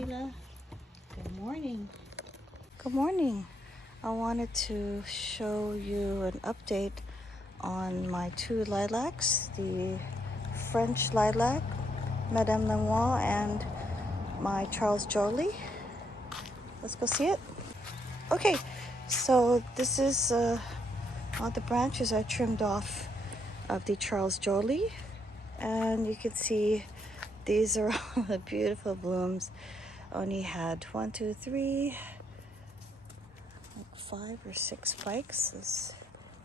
Leila. Good morning. Good morning. I wanted to show you an update on my two lilacs, the French lilac, Madame Lemoine, and my Charles Joly. Let's go see it. Okay, so this is all the branches I trimmed off of the Charles Joly, and you can see these are all the beautiful blooms. Only had 1, 2, 3, like 5 or 6 spikes. Let's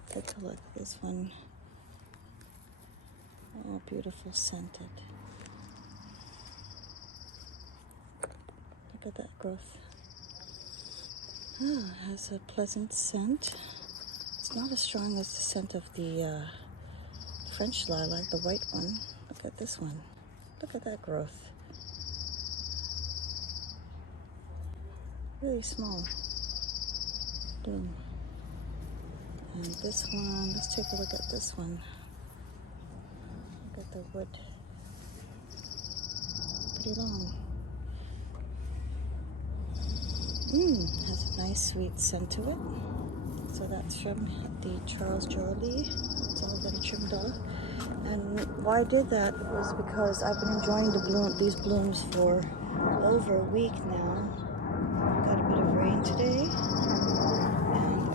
take a look at this one. Oh, beautiful scented. Look at that growth. Oh, it has a pleasant scent. It's not as strong as the scent of the French lilac, the white one. Look at this one. Look at that growth. Really small bloom. And this one, let's take a look at this one. Look at the wood. Pretty long. Has a nice sweet scent to it. So that's from the Charles Joly. It's all been trimmed off. And why I did that was because I've been enjoying these blooms for over a week now. Got a bit of rain today, and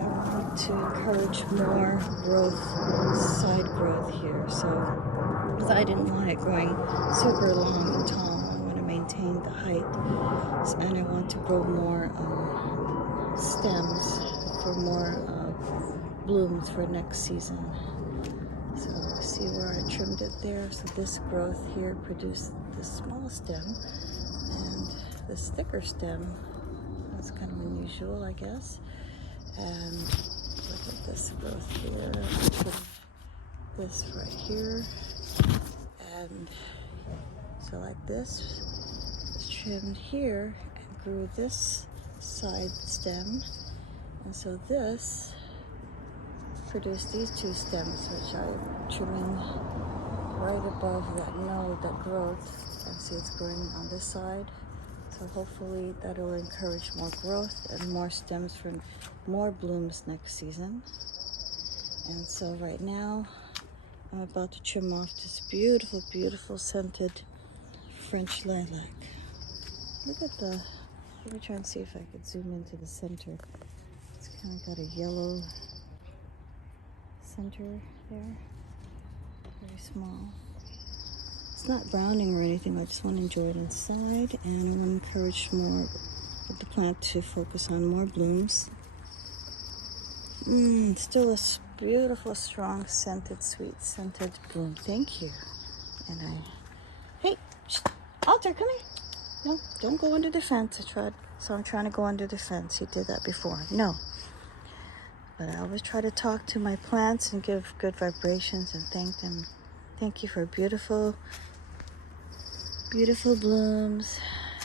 I want to encourage more growth, side growth here. So, because I didn't want it growing super long and tall, I want to maintain the height, and I want to grow more stems for more blooms for next season. So see where I trimmed it there. So this growth here produced this small stem, and this thicker stem. That's kind of unusual, I guess. And look at this growth here. I trimmed this right here, and so like this was trimmed here and grew this side stem, and so this produced these two stems, which I'm trimming right above that node, that growth, and see it's growing on this side. So hopefully that will encourage more growth and more stems for more blooms next season. And so right now I'm about to trim off this beautiful, beautiful scented French lilac. Look at the, let me try and see if I could zoom into the center. It's kind of got a yellow center there, very small. It's not browning or anything, I just want to enjoy it inside, and I want to encourage more of the plant to focus on more blooms. Still a beautiful, strong, scented, sweet scented bloom. Thank you. And hey, Alter, come here. No, don't go under the fence. I'm trying to go under the fence. You did that before. No. But I always try to talk to my plants and give good vibrations and thank them. Thank you for beautiful, beautiful blooms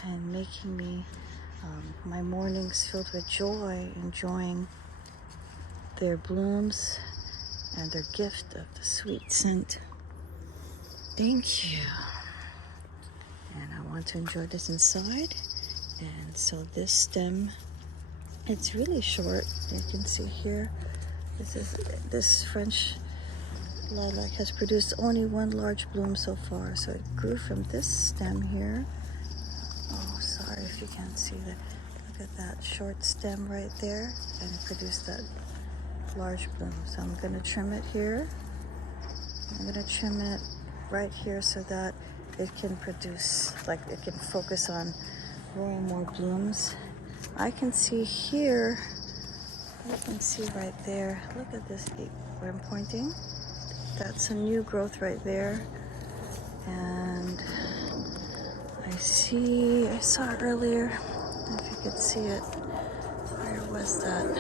and making me my mornings filled with joy, enjoying their blooms and their gift of the sweet scent. Thank you. And I want to enjoy this inside. And so this stem, it's really short. You can see here, this French lilac has produced only one large bloom so far. So it grew from this stem here. Oh, sorry if you can't see that. Look at that short stem right there, and it produced that large bloom. So I'm going to trim it here. I'm going to trim it right here so that it can produce, like it can focus on growing more blooms. I can see here, you can see right there, look at this where I'm pointing. That's a new growth right there. And I saw it earlier, if you could see it. Where was that?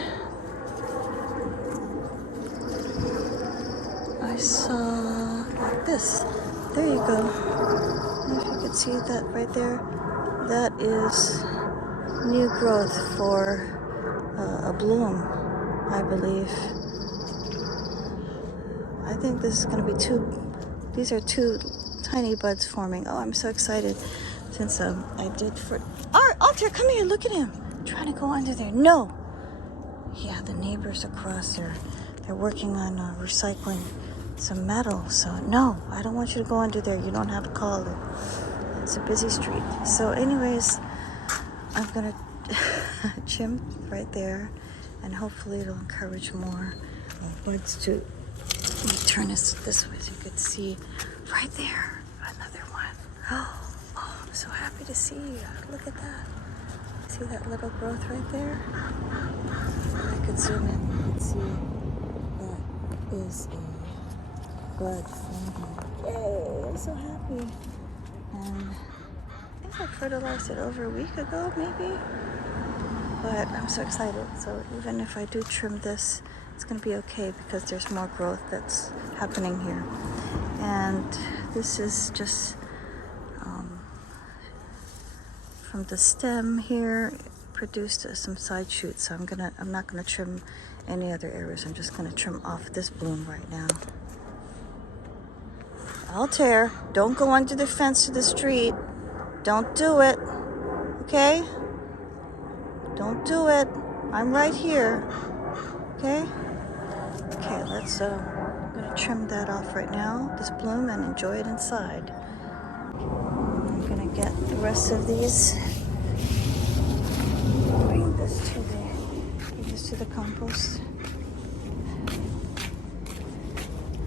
I saw like this. There you go. If you could see that right there, that is new growth for a bloom, I believe. I think this is going to be these are two tiny buds forming. Oh, I'm so excited. since I did for Alter, come here, look at him. Trying to go under there. No. Yeah, the neighbors across there, they're working on recycling some metal. So no, I don't want you to go under there. You don't have a collar. It's a busy street. So anyways, I'm gonna trim right there, and hopefully it'll encourage more buds to. Let me turn this way so you could see right there. Another one. Oh, I'm so happy to see you. Look at that. See that little growth right there? I could zoom in and see that is a bud from here. Yay! I'm so happy. And I think I fertilized it over a week ago, maybe. But I'm so excited. So even if I do trim this, it's going to be okay because there's more growth that's happening here. And this is just from the stem here, produced some side shoots. So I'm not gonna trim any other areas. I'm just gonna trim off this bloom right now. Altair, don't go under the fence to the street. Don't do it. Okay? Don't do it. I'm right here. Okay? Okay, I'm gonna trim that off right now, this bloom, and enjoy it inside. I'm gonna get the rest of these. Bring this to the compost.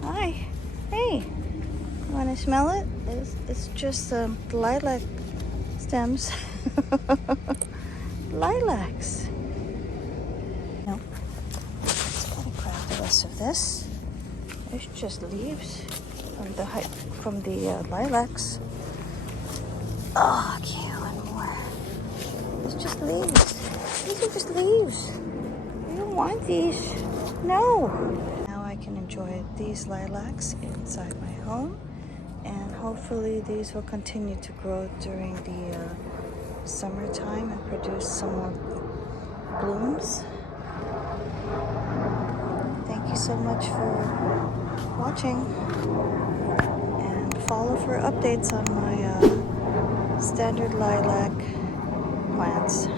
Hi. Hey. You wanna smell it? It's just lilac stems. Lilacs. No. Just gotta grab the rest of this. There's just leaves from the lilacs. Oh, I can't one more. It's just leaves. These are just leaves. I don't want these. No. Now I can enjoy these lilacs inside my home, and hopefully these will continue to grow during the summertime and produce some more blooms. Thank you so much for watching, and follow for updates on my standard lilac plants.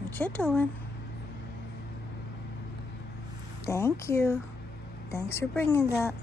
What you doing? Thank you. Thanks for bringing that.